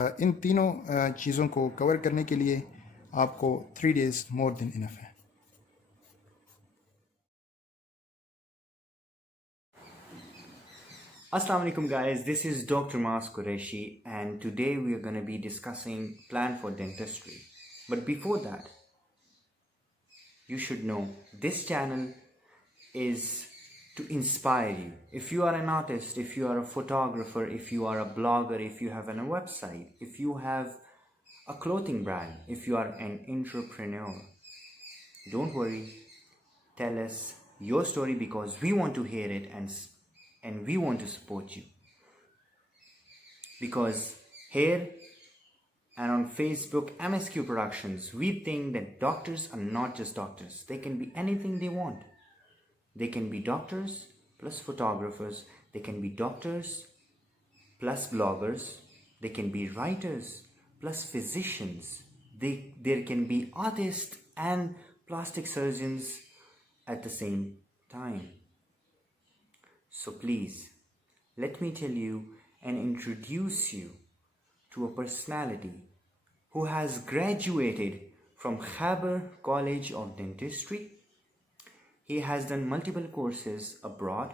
ان تینوں چیزوں کو کور کرنے کے لیے آپ کو 3 days مور دین انف ہے. Assalamu alaikum guys, this is Dr. Mas Qureshi and today we are going to be discussing plan for dentistry. But before that, you should know this channel is to inspire you. If you are an artist, if you are a photographer, if you are a blogger, if you have a website, if you have a clothing brand, if you are an entrepreneur, don't worry, tell us your story because we want to hear it and we want to support you. Because here and on Facebook MSQ Productions, we think that doctors are not just doctors. They can be anything they want. They can be doctors plus photographers. They can be doctors plus bloggers. They can be writers plus physicians. There can be artists and plastic surgeons at the same time. So please, let me tell you and introduce you to a personality who has graduated from Khyber College of Dentistry. He has done multiple courses abroad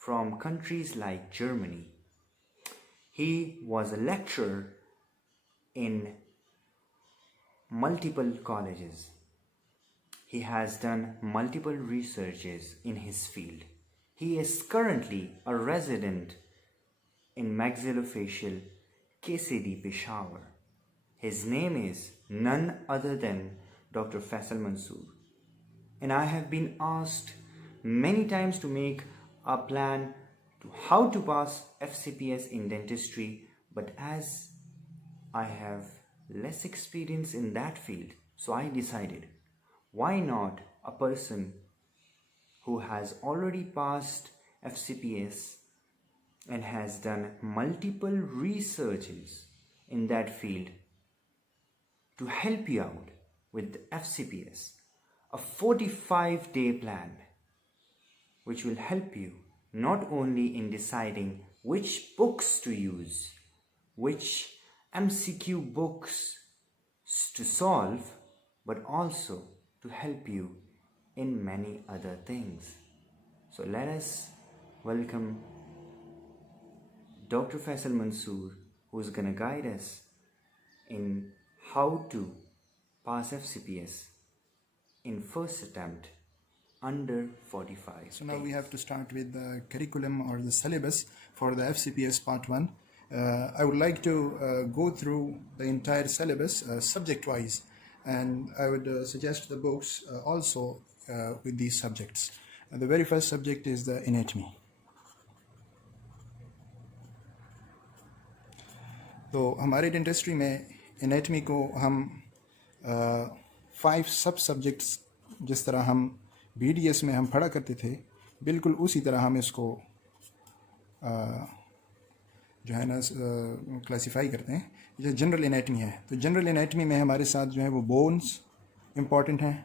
from countries like Germany. He was a lecturer in multiple colleges. He has done multiple researches in his field. He is currently a resident in Maxillofacial, KCD, Peshawar. His name is none other than Dr. Faisal Mansoor. And I have been asked many times to make a plan to how to pass FCPS in dentistry, but as I have less experience in that field, so I decided, why not a person who has already passed FCPS and has done multiple researches in that field to help you out with FCPS, a 45-day plan which will help you not only in deciding which books to use, which MCQ books to solve, but also to help you in many other things. So let us welcome Dr. Faisal Mansoor, who is going to guide us in how to pass FCPS in first attempt under 45 So now days. we have to start with the curriculum or the syllabus for the FCPS Part 1. I would like to go through the entire syllabus subject-wise, and I would suggest the books also with these subjects. The very first subject is the anatomy. تو ہمارے dentistry میں anatomy کو ہم 5 سب subjects جس طرح ہم B D S میں ہم پڑھا کرتے تھے، بالکل اسی طرح ہم اس کو جو ہے نا کلاسیفائی کرتے ہیں. یہ جنرل انیٹمی ہے، تو جنرل انیٹمی میں ہمارے ساتھ جو ہے وہ بونز امپورٹنٹ ہیں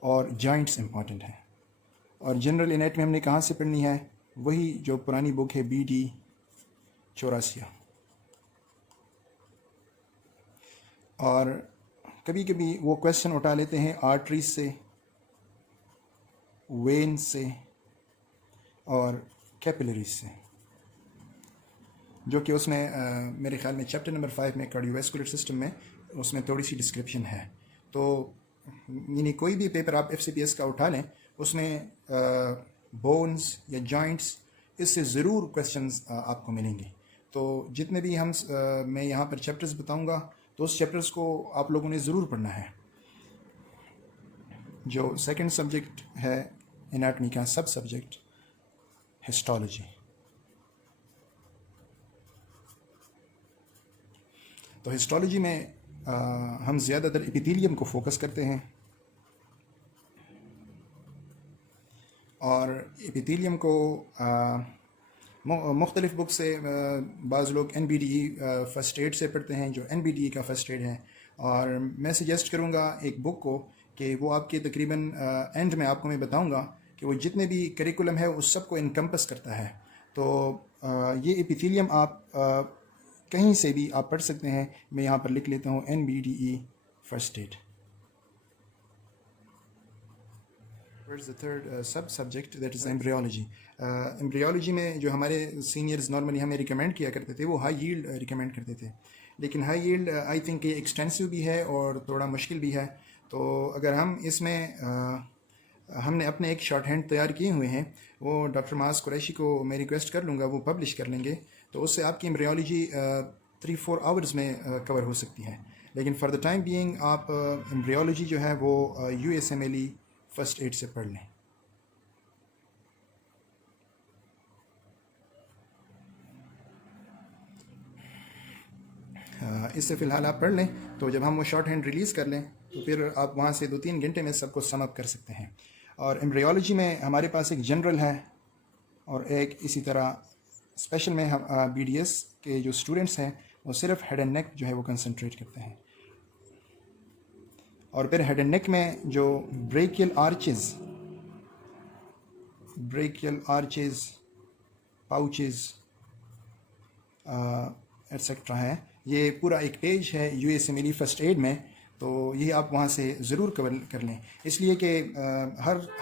اور جوائنٹس امپورٹنٹ ہیں. اور جنرل انیٹمی ہم نے کہاں سے پڑھنی ہے؟ وہی جو پرانی بک ہے بی ڈی 84. اور کبھی کبھی وہ کویشچن اٹھا لیتے ہیں آرٹریز سے، وین سے اور کیپلریز سے، جو کہ اس میں میرے خیال میں چیپٹر نمبر 5 میں کارڈیوویسکولر سسٹم میں اس میں تھوڑی سی ڈسکرپشن ہے. تو یعنی کوئی بھی پیپر آپ ایف سی پی ایس کا اٹھا لیں، اس میں بونز یا جوائنٹس اس سے ضرور کویشچنز آپ کو ملیں گے. تو جتنے بھی میں یہاں پر چیپٹرز بتاؤں گا تو اس چیپٹرز کو آپ لوگوں نے ضرور پڑھنا ہے. جو سیکنڈ سبجیکٹ ہے انیٹمی کا سب سبجیکٹ ہسٹالوجی. تو ہسٹالوجی میں ہم زیادہ تر ایپیتھیلیم کو فوکس کرتے ہیں، اور ایپیتھیلیم کو مختلف بک سے بعض لوگ N B D first aid سے پڑھتے ہیں، جو این بی ڈی کا فرسٹ ایڈ ہے. اور میں سجیسٹ کروں گا ایک بک کو کہ وہ آپ کے تقریباً اینڈ میں آپ کو میں بتاؤں گا کہ وہ جتنے بھی کریکولم ہے اس سب کو انکمپس کرتا ہے. تو یہ ایپیتھیلیم آپ کہیں سے بھی آپ پڑھ سکتے ہیں. میں یہاں پر لکھ لیتا ہوں NBDE first aid. Where's the third sub subject, that is embryology. Embryology میں جو ہمارے سینئرز نارملی ہمیں ریکمینڈ کیا کرتے تھے وہ ہائی ییلڈ ریکمینڈ کرتے تھے, لیکن ہائی ییلڈ آئی تھنک کہ ایکسٹینسو بھی ہے اور تھوڑا مشکل بھی ہے. تو اگر ہم اس میں ہم نے اپنے ایک شارٹ ہینڈ تیار کیے ہوئے ہیں, وہ ڈاکٹر معاذ قریشی کو میں ریکویسٹ کر لوں گا وہ پبلش کر لیں گے, تو اس سے آپ کی ایمبریولوجی 3-4 آورز میں کور ہو سکتی ہے. لیکن فار دا ٹائم بینگ آپ ایمبریولوجی جو ہے وہ USMLE فرسٹ ایڈ سے پڑھ لیں. اس سے فی الحال آپ پڑھ لیں, تو جب ہم وہ شارٹ ہینڈ ریلیز کر لیں تو پھر آپ وہاں سے 2-3 گھنٹے میں سب کو سم اپ کر سکتے ہیں. اور ایمبریولوجی میں ہمارے پاس ایک جنرل ہے اور ایک اسی طرح اسپیشل میں ہم BDS کے جو اسٹوڈنٹس ہیں وہ صرف ہیڈ اینڈ نیک جو ہے وہ کنسنٹریٹ کرتے ہیں. اور پھر ہیڈ اینڈ نیک میں جو بریکیل آرچز پاؤچز ایٹسیکٹرا ہے, یہ پورا ایک پیج ہے USMLE فرسٹ ایڈ میں, تو یہ آپ وہاں سے ضرور کور کر لیں, اس لیے کہ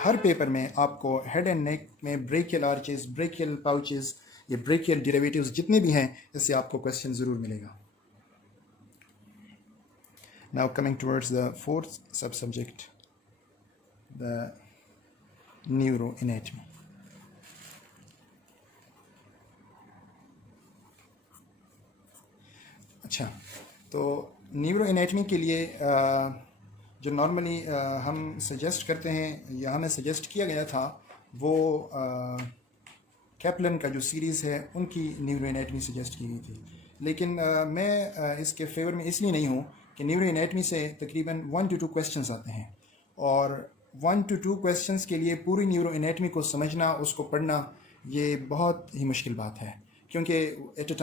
ہر پیپر میں آپ کو ہیڈ اینڈ نیک میں بریکیل آرچز, بریکیل پاؤچز, یہ بریکیل ڈیریویٹیوز جتنے بھی ہیں اس سے آپ کو کویشچن ضرور ملے گا. Now coming towards the fourth sub-subject, the neuroanatomy. اچھا, تو نیورو انیٹمی کے لیے جو نارملی ہم سجیسٹ کرتے ہیں یا ہمیں سجیسٹ کیا گیا تھا وہ کیپلن کا جو سیریز ہے ان کی نیورو انیٹمی سجیسٹ کی گئی تھی. لیکن میں اس کے فیور میں اس لیے نہیں ہوں کہ نیورو انیٹمی سے تقریباً 1 to 2 کویشچنس آتے ہیں, اور 1 to 2 کویشچنس کے لیے پوری نیورو انیٹمی کو سمجھنا, اس کو پڑھنا, یہ بہت ہی مشکل بات ہے, کیونکہ ایٹ اے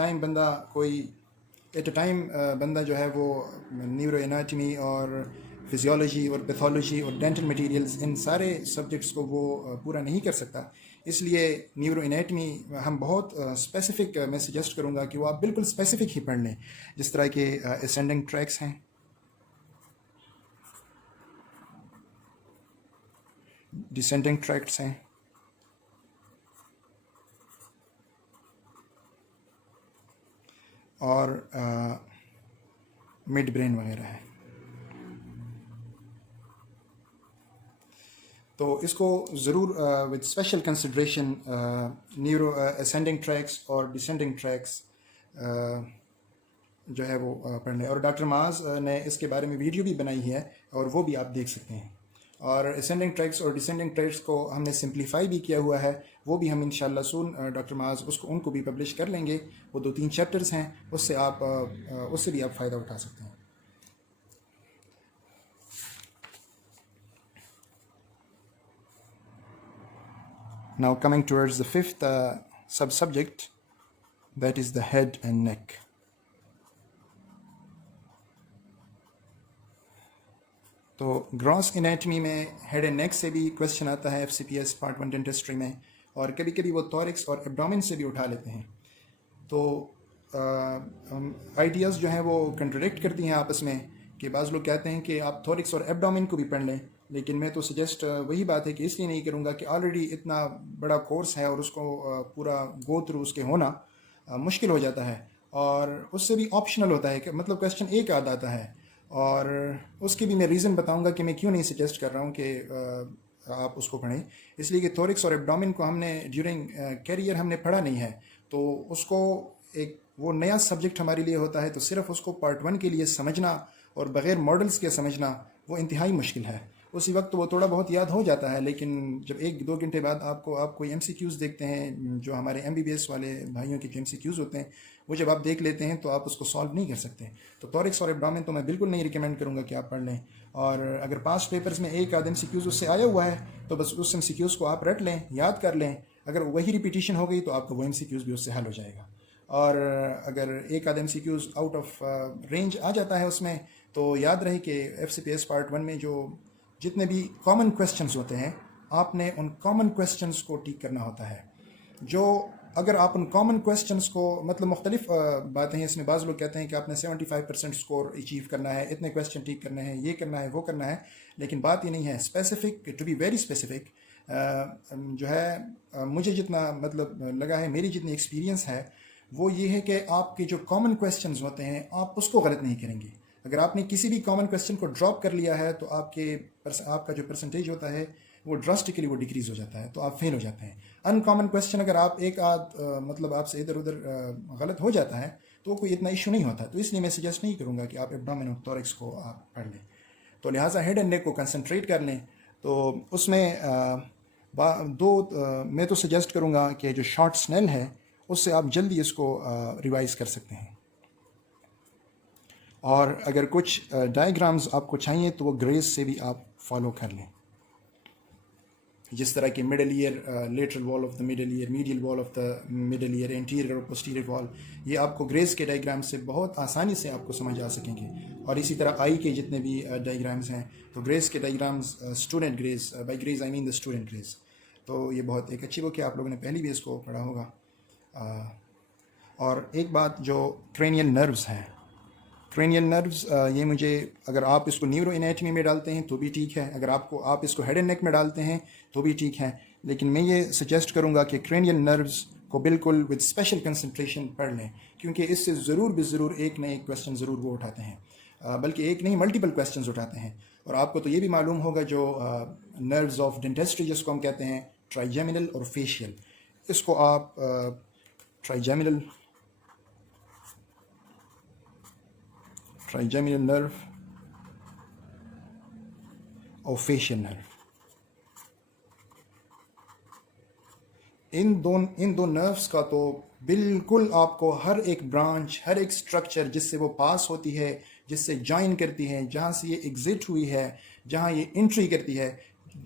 ٹائم بندہ جو ہے وہ نیورو انیٹمی اور فزیولوجی اور پیتھولوجی اور ڈینٹل مٹیریلز ان سارے سبجیکٹس کو وہ پورا نہیں کر سکتا. اس لیے نیورو انیٹمی ہم بہت اسپیسیفک میں سجیسٹ کروں گا کہ وہ آپ بالکل اسپیسیفک ہی پڑھ لیں, جس طرح کہ اسینڈنگ ٹریکس ہیں, ڈسینڈنگ ٹریکٹس ہیں, اور مڈ برین وغیرہ ہے. تو اس کو ضرور with special consideration neuro ascending tracts اور ڈسینڈنگ ٹریکس جو ہے وہ پڑھ لیں. اور ڈاکٹر معاذ نے اس کے بارے میں ویڈیو بھی بنائی ہے اور وہ بھی آپ دیکھ سکتے ہیں. اور اسینڈنگ ٹریکس اور ڈسینڈنگ ٹریکس کو ہم نے سمپلیفائی بھی کیا ہوا ہے, وہ بھی ہم انشاءاللہ سون ڈاکٹر معاذ ان کو بھی پبلش کر لیں گے. وہ 2-3 چیپٹرز ہیں, اس سے بھی آپ فائدہ اٹھا سکتے ہیں. Now coming towards the fifth sub-subject, that is the head and neck. تو گراس انیٹمی میں ہیڈ اینڈ نیک سے بھی کویشچن آتا ہے FCPS پارٹ 1 ڈینٹسٹری میں, اور کبھی کبھی وہ تھورکس اور ایبڈومن سے بھی اٹھا لیتے ہیں. تو آئیڈیاز جو ہیں وہ کنٹرڈکٹ کرتی ہیں آپس میں, کہ بعض لوگ کہتے ہیں کہ آپ تھورکس اور ایبڈومن کو بھی پڑھ لیں, لیکن میں تو سجیسٹ وہی بات ہے کہ اس لیے نہیں کروں گا کہ آلریڈی اتنا بڑا کورس ہے اور اس کو پورا گو تھرو اس کے ہونا مشکل ہو جاتا ہے, اور اس سے بھی آپشنل ہوتا ہے کہ مطلب کویشچن ایک آتا ہے, اور اس کی بھی میں ریزن بتاؤں گا کہ میں کیوں نہیں سجیسٹ کر رہا ہوں کہ آپ اس کو پڑھیں. اس لیے کہ تھورکس اور ایبڈومن کو ہم نے ڈیورنگ کیریئر ہم نے پڑھا نہیں ہے, تو اس کو ایک وہ نیا سبجیکٹ ہمارے لیے ہوتا ہے, تو صرف اس کو پارٹ 1 کے لیے سمجھنا اور بغیر ماڈلز کے سمجھنا وہ انتہائی مشکل ہے. اسی وقت وہ تھوڑا بہت یاد ہو جاتا ہے, لیکن جب 1-2 گھنٹے بعد آپ کوئی MCQs دیکھتے ہیں, جو ہمارے MBBS والے بھائیوں کے جو MCQs ہوتے ہیں, وہ جب آپ دیکھ لیتے ہیں تو آپ اس کو سالو نہیں کر سکتے. تو تھورکس اور ایبڈومن تو میں بالکل نہیں ریکمینڈ کروں گا کہ آپ پڑھ لیں, اور اگر پاس پیپرز میں ایک آدھ MCQs اس سے آیا ہوا ہے تو بس اس MCQs کو آپ رٹ لیں, یاد کر لیں. اگر وہی ریپیٹیشن ہو گئی تو آپ کو وہ MCQs بھی اس سے حل ہو جائے گا. اور اگر ایک آدھ MCQs آؤٹ آف رینج آ جاتا ہے اس میں, تو یاد رہے کہ FCPS پارٹ 1 میں جو جتنے بھی کامن کویشچنز ہوتے ہیں, آپ نے ان کامن کویشچنز کو ٹیک کرنا ہوتا ہے. جو اگر آپ ان کامن کویسچنس کو مطلب مختلف باتیں ہیں اس میں، بعض لوگ کہتے ہیں کہ آپ نے 75% اسکور اچیو کرنا ہے، اتنے کویسچن ٹھیک کرنے ہیں، یہ کرنا ہے وہ کرنا ہے، لیکن بات یہ نہیں ہے. Specific to be very specific جو ہے مجھے جتنا مطلب لگا ہے، میری جتنی ایکسپیرینس ہے وہ یہ ہے کہ آپ کے جو کامن کویسچنز ہوتے ہیں آپ اس کو غلط نہیں کریں گے. اگر آپ نے کسی بھی کامن کویسچن کو ڈراپ کر لیا ہے تو آپ کا جو پرسنٹیج ہوتا ہے وہ ڈراسٹکلی وہ ڈکریز ہو جاتا ہے، تو آپ فیل ہو جاتے ہیں. ان کامن کویسچن اگر آپ ایک آدھ مطلب آپ سے ادھر ادھر غلط ہو جاتا ہے تو وہ کوئی اتنا ایشو نہیں ہوتا. تو اس لیے میں سجیسٹ نہیں کروں گا کہ آپ ایبڈومن اور تھوریکس کو آپ پڑھ لیں. تو لہٰذا ہیڈ اینڈ نیک کو کنسنٹریٹ کر لیں. تو اس میں میں تو سجیسٹ کروں گا کہ جو شارٹ سنیل ہے اس سے آپ جلدی اس کو ریوائز کر سکتے ہیں. اور اگر کچھ ڈائیگرامز آپ کو چاہیے تو وہ گریز سے بھی آپ فالو کر لیں، جس طرح کہ middle ear, lateral wall of the middle ear, medial wall of the middle ear, anterior اور پوسٹیریئر وال. یہ آپ کو گریز کے ڈائیگرام سے بہت آسانی سے آپ کو سمجھ آ سکیں گے. اور اسی طرح آئی کے جتنے بھی ڈائیگرامز ہیں تو گریز کے ڈائیگرامز، اسٹوڈنٹ گریز، بائی گریز آئی مین دا اسٹوڈنٹ گریز. تو یہ بہت ایک اچھی بک ہے، آپ لوگوں نے پہلی بھی اس کو پڑھا ہوگا. اور ایک بات جو کرینیل نروز ہیں، کرینیل نروز یہ مجھے، اگر آپ اس کو نیورو انیٹمی میں ڈالتے ہیں تو بھی ٹھیک ہے، اگر آپ اس کو ہیڈ اینڈ نیک میں ڈالتے ہیں تو بھی ٹھیک ہے، لیکن میں یہ سجیسٹ کروں گا کہ کرینیل نروز کو بالکل وتھ اسپیشل کنسنٹریشن پڑھ لیں، کیونکہ اس سے ضرور ایک نہ ایک کویسچن ضرور وہ اٹھاتے ہیں، بلکہ ایک نہیں ملٹیپل کویسچنز اٹھاتے ہیں. اور آپ کو تو یہ بھی معلوم ہوگا جو نروز آف ڈینٹسٹری جس کو ہم کہتے ہیں ٹرائیجیمینل اور فیشیل، اس کو آپ ٹرائیجیمینل نرو اور فیشیل نرو، ان دو نروز کا تو بالکل آپ کو ہر ایک برانچ، ہر ایک سٹرکچر جس سے وہ پاس ہوتی ہے، جس سے جوائن کرتی ہے، جہاں سے یہ ایگزٹ ہوئی ہے، جہاں یہ انٹری کرتی ہے،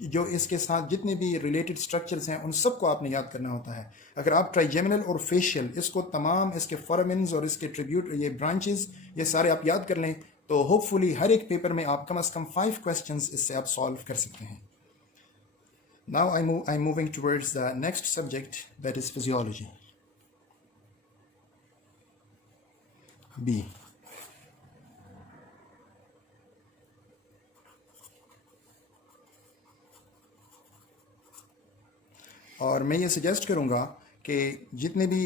جو اس کے ساتھ جتنے بھی ریلیٹڈ سٹرکچرز ہیں ان سب کو آپ نے یاد کرنا ہوتا ہے. اگر آپ ٹرائیجیمینل اور فیشیل اس کو تمام، اس کے فورامنز اور اس کے یہ برانچز یہ سارے آپ یاد کر لیں تو ہوپ فلی ہر ایک پیپر میں آپ کم از کم 5 کویسچنز اس سے آپ سالو کر سکتے ہیں. Now I'm moving towards the next subject, that is physiology. B. اور میں یہ سجیسٹ کروں گا کہ جتنے بھی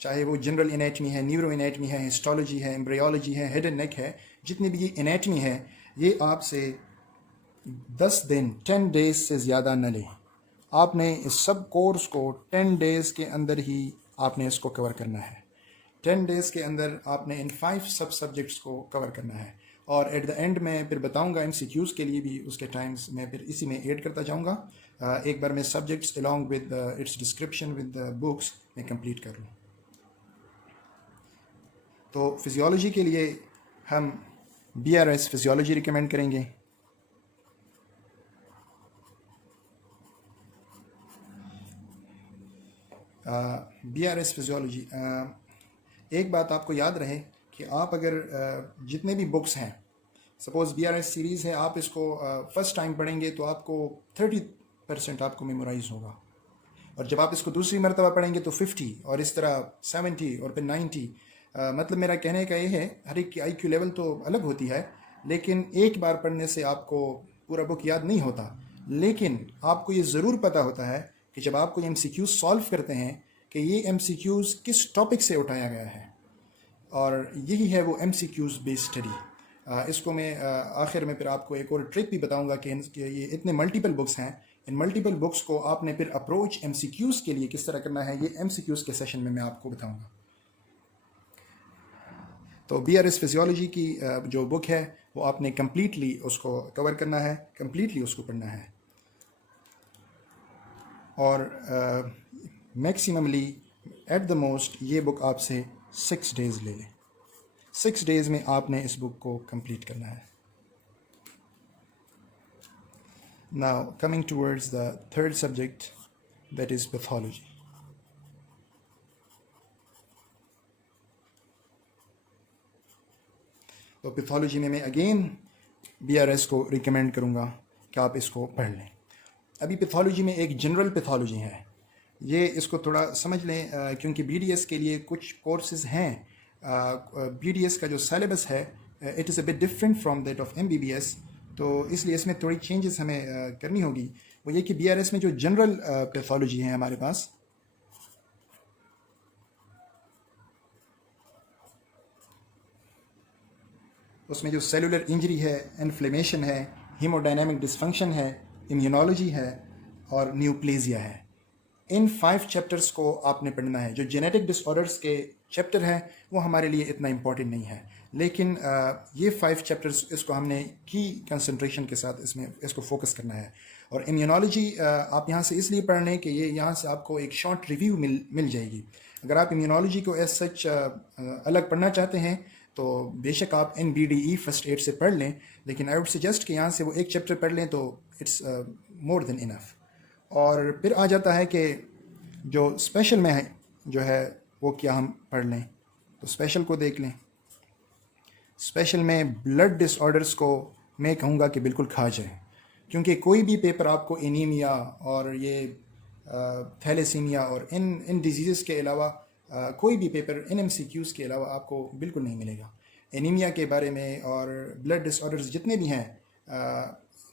چاہے وہ جنرل انیٹمی ہے، نیورو انیٹمی ہے، ہسٹالوجی ہے، ایمبریولوجی ہے، ہیڈ اینڈ نیک ہے، جتنی بھی یہ انیٹمی ہے یہ آپ سے 10 ڈیز سے زیادہ نہ لیں. آپ نے اس سب کورس کو 10 ڈیز کے اندر ہی آپ نے اس کو کور کرنا ہے. 10 ڈیز کے اندر آپ نے ان 5 سبجیکٹس کو کور کرنا ہے. اور ایٹ دا اینڈ میں پھر بتاؤں گا MCQs کے لیے بھی اس کے ٹائمز میں پھر اسی میں ایڈ کرتا جاؤں گا. ایک بار میں subjects along with its description with the books میں کمپلیٹ کر لوں. تو فزیولوجی کے لیے ہم BRS فزیولوجی ریکمینڈ کریں گے. BRS فزیولوجی، ایک بات آپ کو یاد رہے کہ آپ اگر جتنے بھی بکس ہیں، سپوز BRS سیریز ہے، آپ اس کو فرسٹ ٹائم پڑھیں گے تو آپ کو 30% آپ کو میمورائز ہوگا، اور جب آپ اس کو دوسری مرتبہ پڑھیں گے تو 50، اور اس طرح 70 اور پھر 90. مطلب میرا کہنے کا یہ ہے ہر ایک کی IQ لیول تو الگ ہوتی ہے، لیکن ایک بار پڑھنے سے آپ کو پورا بک یاد نہیں ہوتا، لیکن آپ کو یہ ضرور پتہ ہوتا ہے کہ جب آپ کو یہ MCQs سالو کرتے ہیں کہ یہ MCQs کس ٹاپک سے اٹھایا گیا ہے، اور یہی ہے وہ MCQs بیس اسٹڈی. اس کو میں آخر میں پھر آپ کو ایک اور ٹرک بھی بتاؤں گا کہ یہ اتنے ملٹیپل بکس ہیں، ان ملٹیپل بکس کو آپ نے پھر اپروچ MCQs کے لیے کس طرح کرنا ہے، یہ MCQs کے سیشن میں آپ کو بتاؤں گا. تو BRS فزیولوجی کی جو بک ہے وہ آپ نے کمپلیٹلی اس کو کور کرنا ہے، کمپلیٹلی اس کو پڑھنا ہے، اور میکسیمملی ایٹ دا موسٹ یہ بک آپ سے 6 ڈیز لے لیں. 6 ڈیز میں آپ نے اس بک کو کمپلیٹ کرنا ہے. Now coming towards the third subject, that is pathology. تو پیتھولوجی میں اگین BRS کو ریکمینڈ کروں گا کہ آپ اس کو پڑھ لیں. ابھی پیتھولوجی میں ایک جنرل پیتھولوجی ہے، یہ اس کو تھوڑا سمجھ لیں کیونکہ بی ڈی ایس کے لیے کچھ کورسز ہیں. بی ڈی ایس کا جو سیلیبس ہے it is a bit different from that of M B B S. تو اس لیے اس میں تھوڑی چینجز ہمیں کرنی ہوگی. وہ یہ کہ بی آر ایس میں جو جنرل پیتھولوجی ہے ہمارے پاس، اس میں جو سیلولر انجری ہے، انفلیمیشن ہے، ہیموڈائنامک ڈسفنکشن ہے، امیونالوجی ہے اور نیوپلیزیا ہے. ان 5 چیپٹرز کو آپ نے پڑھنا ہے. جو جینیٹک ڈس آرڈرس کے چیپٹر ہیں وہ ہمارے لیے اتنا امپورٹنٹ نہیں ہے، لیکن یہ 5 چیپٹرز اس کو ہم نے کی کنسنٹریشن کے ساتھ اس کو فوکس کرنا ہے. اور امیونالوجی آپ یہاں سے اس لیے پڑھ لیں کہ یہ یہاں سے آپ کو ایک شارٹ ریویو مل جائے گی. اگر آپ امیونالوجی کو ایز سچ الگ پڑھنا چاہتے ہیں تو بے شک آپ NBDE فرسٹ ایڈ سے پڑھ لیں، لیکن آئی وڈ سجیسٹ کہ یہاں سے وہ ایک چیپٹر پڑھ لیں تو اٹس مور دین انف. اور پھر آ جاتا ہے کہ جو اسپیشل میں ہے جو ہے وہ کیا ہم پڑھ لیں. تو اسپیشل کو دیکھ لیں. اسپیشل میں بلڈ ڈس آرڈرس کو میں کہوں گا کہ بالکل کھا جائیں، کیونکہ کوئی بھی پیپر آپ کو انیمیا اور یہ تھیلیسیمیا اور ان ڈیزیزز کے علاوہ کوئی بھی پیپر ان MCQs کے علاوہ آپ کو بالکل نہیں ملے گا. انیمیا کے بارے میں اور بلڈ ڈس آرڈرز جتنے بھی ہیں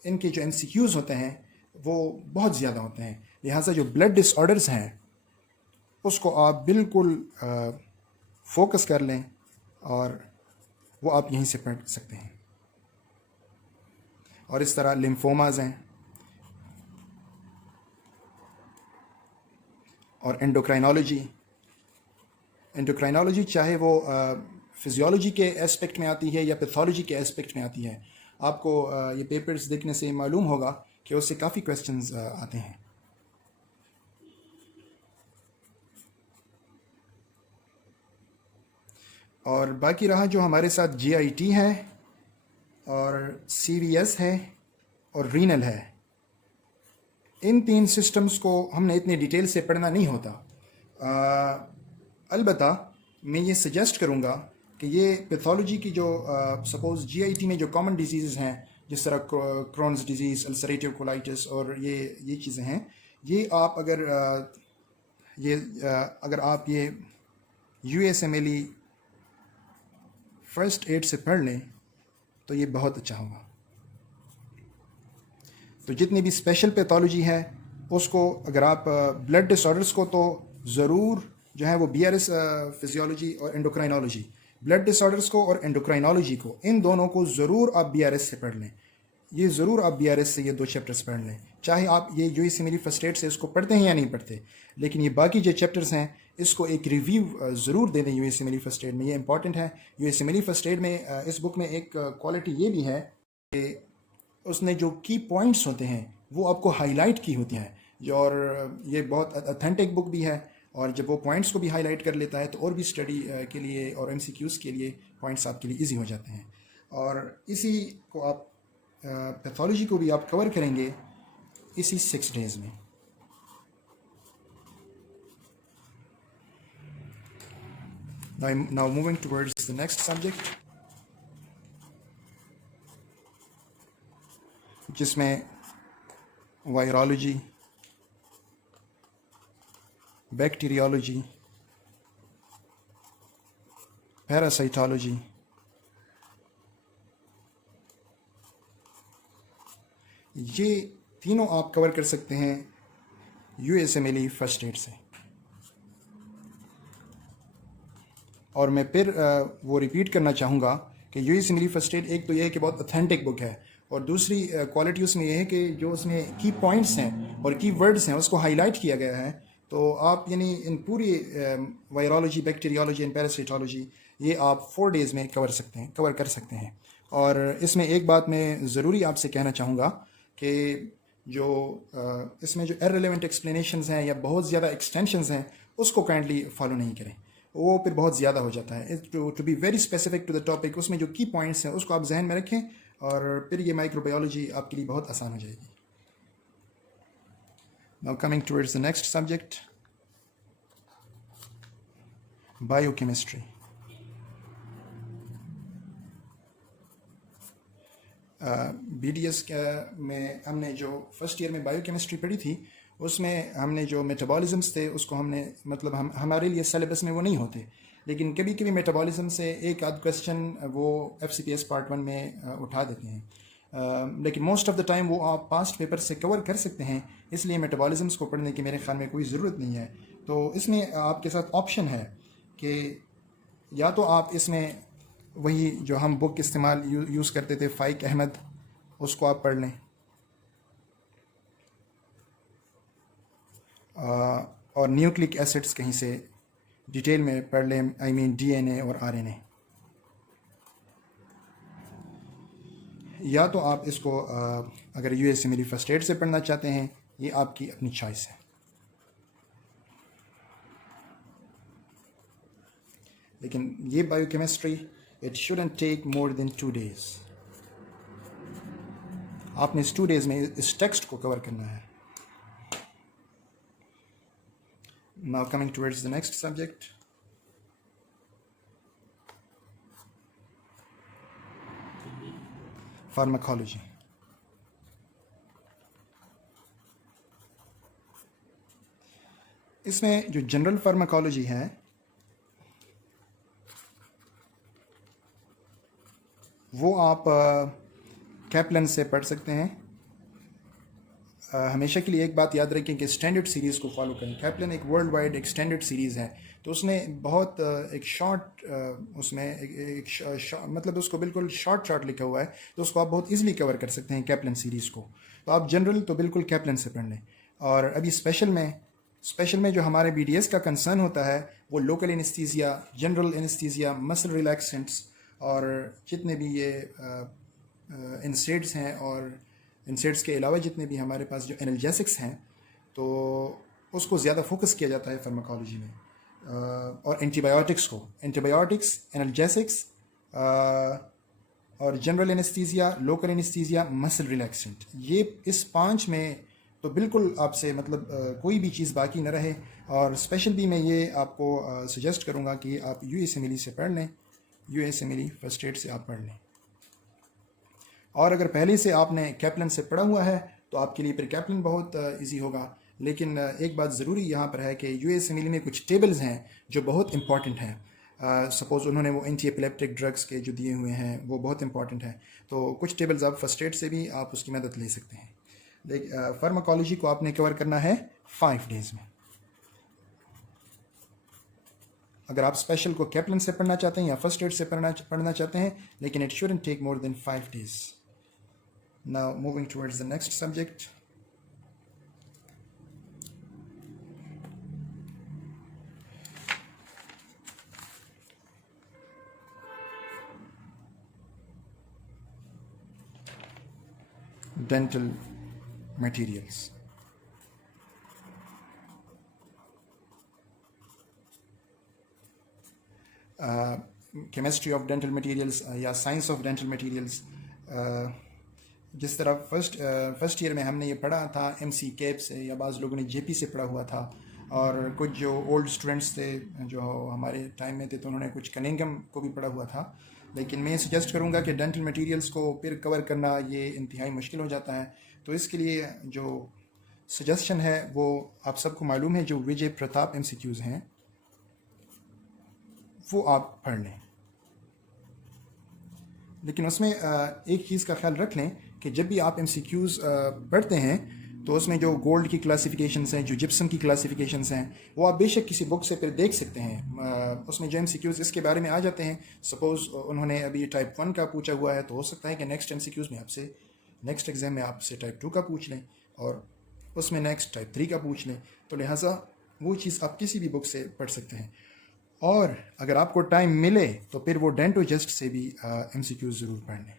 ان کے جو MCQs ہوتے ہیں وہ بہت زیادہ ہوتے ہیں. لہٰذا جو بلڈ ڈس آرڈرز ہیں اس کو آپ بالکل فوکس کر لیں اور وہ آپ یہیں سے پڑھ سکتے ہیں. اور اس طرح لمفوماز ہیں اور انڈوکرائنالوجی چاہے وہ فزیولوجی کے اسپیکٹ میں آتی ہے یا پیتھولوجی کے اسپیکٹ میں آتی ہے. آپ کو یہ پیپرز دیکھنے سے معلوم ہوگا کہ اس سے کافی کویسچنز آتے ہیں. اور باقی رہا جو ہمارے ساتھ GIT ہے اور CVS ہے اور رینل ہے، ان 3 سسٹمز کو ہم نے اتنی ڈیٹیل سے پڑھنا نہیں ہوتا. البتہ میں یہ سجیسٹ کروں گا کہ یہ پیتھولوجی کی جو سپوز GIT میں جو کامن ڈیزیزز ہیں جس طرح کرونز ڈیزیز، السریٹیو کولائٹس اور یہ چیزیں ہیں، یہ آپ اگر آپ یہ USMLE فرسٹ ایڈ سے پڑھ لیں تو یہ بہت اچھا ہوگا. تو جتنی بھی اسپیشل پیتھولوجی ہے اس کو اگر آپ بلڈ ڈس آرڈرس کو تو ضرور جو ہے وہ BRS فزیولوجی اور انڈوکرائنالوجی، بلڈ ڈس آرڈرس کو اور انڈوکرائنالوجی کو، ان دونوں کو ضرور آپ BRS سے پڑھ لیں. یہ ضرور آپ BRS سے یہ 2 چیپٹرز پڑھ لیں، چاہے آپ یہ USMLE فرسٹ ایڈ سے اس کو پڑھتے ہیں یا نہیں پڑھتے. لیکن یہ باقی جو چیپٹرز ہیں اس کو ایک ریویو ضرور دے دیں USMLE فرسٹ ایڈ میں. یہ امپورٹنٹ ہے. USMLE فرسٹ ایڈ میں اس بک میں ایک کوالٹی یہ بھی ہے کہ اس نے جو کی پوائنٹس ہوتے ہیں وہ آپ کو ہائی لائٹ کی ہوتی ہیں، اور یہ بہت اتھینٹک بک بھی ہے. اور جب وہ پوائنٹس کو بھی ہائی لائٹ کر لیتا ہے تو اور بھی اسٹڈی کے لیے اور MCQs کے لیے پوائنٹس آپ کے لیے ایزی ہو جاتے ہیں. اور اسی کو آپ پیتھولوجی کو بھی آپ کور کریں گے اسی 6 ڈیز میں. Now moving towards the next subject, جس میں وائرالوجی، بیکٹیریالوجی، پیراسائٹالوجی، یہ تینوں آپ کور کر سکتے ہیں USMLE فرسٹ ایڈ سے. اور میں پھر وہ ریپیٹ کرنا چاہوں گا کہ USMLE فرسٹ ایڈ ایک تو یہ ہے کہ بہت اتھینٹک بک ہے، اور دوسری کوالٹی اس میں یہ ہے کہ جو اس میں کی پوائنٹس ہیں اور کی ورڈز ہیں اس کو ہائی لائٹ کیا گیا ہے. تو آپ یعنی ان پوری وائرالوجی، بیکٹیریالوجی اینڈ پیراسائٹالوجی یہ آپ 4 ڈیز میں کور کر سکتے ہیں. اور اس میں ایک بات میں ضروری آپ سے کہنا چاہوں گا کہ جو اس میں جو irrelevant explanations ہیں یا بہت زیادہ ایکسٹینشنز ہیں اس کو کائنڈلی فالو نہیں کریں، وہ پھر بہت زیادہ ہو جاتا ہے. To be very specific to the topic, اس میں جو کی پوائنٹس ہیں اس کو آپ ذہن میں رکھیں اور پھر یہ مائکرو بایولوجی آپ کے لیے بہت آسان ہو جائے گی. Now coming towards the next subject, biochemistry. BDS میں ہم نے جو فرسٹ ایئر میں بایو کیمسٹری پڑھی تھی اس میں ہم نے جو میٹابولزمس تھے اس کو ہم نے مطلب ہمارے لیے سلیبس میں وہ نہیں ہوتے، لیکن کبھی کبھی میٹابولزم سے ایک آدھ کویسچن وہ FCPS پارٹ 1 میں اٹھا دیتے ہیں، لیکن موسٹ آف دا ٹائم وہ آپ پاسٹ پیپر سے کور کر سکتے ہیں، اس لیے میٹابولزمس کو پڑھنے کی میرے خیال میں کوئی ضرورت نہیں ہے. تو اس میں آپ کے ساتھ آپشن ہے کہ یا تو آپ اس میں وہی جو ہم بک استعمال یوز کرتے تھے فائق احمد، اس کو آپ پڑھ لیں، اور نیوکلک ایسڈس کہیں سے ڈیٹیل میں پڑھ لیں، DNA اور RNA. یا تو آپ اس کو اگر USMLE فرسٹ ایڈ سے پڑھنا چاہتے ہیں، یہ آپ کی اپنی چوائس ہے. لیکن یہ biochemistry it shouldn't take more than 2 days. آپ نے اس 2 days میں اس ٹیکسٹ کو کور کرنا ہے. Now coming towards the next subject. Pharmacology. اس میں جو جنرل فارماکالوجی ہے وہ آپ کیپلن سے پڑھ سکتے ہیں. ہمیشہ کے لیے ایک بات یاد رکھیں کہ اسٹینڈرڈ سیریز کو فالو کریں. کیپلن ایک ورلڈ وائڈ ایک اسٹینڈرڈ سیریز ہے، تو اس نے بہت ایک شارٹ اس میں مطلب اس کو بالکل شارٹ لکھا ہوا ہے، تو اس کو آپ بہت ایزیلی کور کر سکتے ہیں کیپلن سیریز کو. تو آپ جنرل تو بالکل کیپلن سے پڑھ لیں. اور ابھی اسپیشل میں جو ہمارے BDS کا کنسرن ہوتا ہے وہ لوکل انیستھیزیا، جنرل انیستھیزیا، مسل ریلیکسنٹس، اور جتنے بھی یہ انسیڈس ہیں، اور انسیڈس کے علاوہ جتنے بھی ہمارے پاس جو انالجیسکس ہیں، تو اس کو زیادہ فوکس کیا جاتا ہے فارماکالوجی میں. اور اینٹی بایوٹکس، انالجیسکس اور جنرل انیستھیزیا، لوکل انیستھیزیا، مسل ریلیکسنٹ، یہ اس 5 میں تو بالکل آپ سے مطلب کوئی بھی چیز باقی نہ رہے. اور اسپیشل بھی میں یہ آپ کو سجیسٹ کروں گا کہ آپ USMLE سے پڑھ لیں، USMLE فرسٹ ایڈ سے آپ پڑھ لیں. اور اگر پہلے سے آپ نے کیپلن سے پڑھا ہوا ہے تو آپ کے لیے پھر کیپلن بہت ایزی ہوگا. لیکن ایک بات ضروری یہاں پر ہے کہ USMLE میں کچھ ٹیبلز ہیں جو بہت امپورٹنٹ ہیں. سپوز انہوں نے وہ اینٹی ایپیلیپٹک ڈرگس کے جو دیے ہوئے ہیں وہ بہت امپورٹنٹ ہیں، تو کچھ ٹیبلز آپ فرسٹ ایڈ سے بھی آپ اس کی مدد لے سکتے ہیں. لیکن فارماکالوجی کو آپ نے کور کرنا ہے 5 days میں. اگر آپ اسپیشل کو کیپلن سے پڑھنا چاہتے ہیں یا فرسٹ ایڈ سے پڑھنا چاہتے ہیں، لیکن it shouldn't take more than 5 days. Now moving towards the next subject. Dental materials. Chemistry of dental materials یا سائنس آف ڈینٹل میٹیریلس. جس طرح فرسٹ ایئر میں ہم نے یہ پڑھا تھا MC کیپ سے، یا بعض لوگوں نے JP سے پڑھا ہوا تھا، اور کچھ جو اولڈ اسٹوڈنٹس تھے جو ہمارے ٹائم میں تھے تو انہوں نے کچھ کننگم کو بھی پڑھا ہوا تھا. لیکن میں سجیسٹ کروں گا کہ ڈینٹل میٹیریلس کو پھر کور کرنا یہ انتہائی مشکل ہو جاتا ہے. تو اس کے لیے جو سجیسشن ہے وہ آپ سب کو معلوم ہے، جو وجے پرتاپ MCQs ہیں وہ آپ پڑھ لیں. لیکن اس میں ایک چیز کا خیال رکھ لیں کہ جب بھی آپ MCQs پڑھتے ہیں تو اس میں جو گولڈ کی کلاسیفیکیشنز ہیں، جو جپسم کی کلاسیفیکیشنز ہیں، وہ آپ بے شک کسی بک سے پھر دیکھ سکتے ہیں. اس میں جو MCQs اس کے بارے میں آ جاتے ہیں، سپوز انہوں نے ابھی ٹائپ 1 کا پوچھا ہوا ہے تو ہو سکتا ہے کہ نیکسٹ MCQs میں آپ سے نیکسٹ ایگزام میں آپ سے ٹائپ 2 کا پوچھ لیں، اور اس میں نیکسٹ ٹائپ 3 کا پوچھ لیں. تو لہٰذا وہ چیز آپ کسی بھی بک سے پڑھ سکتے ہیں. اور اگر آپ کو ٹائم ملے تو پھر وہ ڈینٹوجسٹ سے بھی MCQs ضرور پڑھ لیں.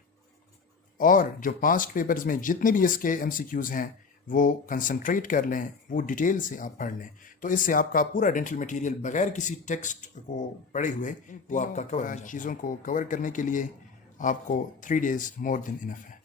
اور جو پاسٹ پیپرز میں جتنے بھی اس کے MCQs ہیں وہ کنسنٹریٹ کر لیں، وہ ڈیٹیل سے آپ پڑھ لیں. تو اس سے آپ کا پورا ڈینٹل میٹیریل بغیر کسی ٹیکسٹ کو پڑھے ہوئے وہ آپ کا کور. چیزوں کو کور کرنے کے لیے آپ کو 3 days مور دین انف ہے.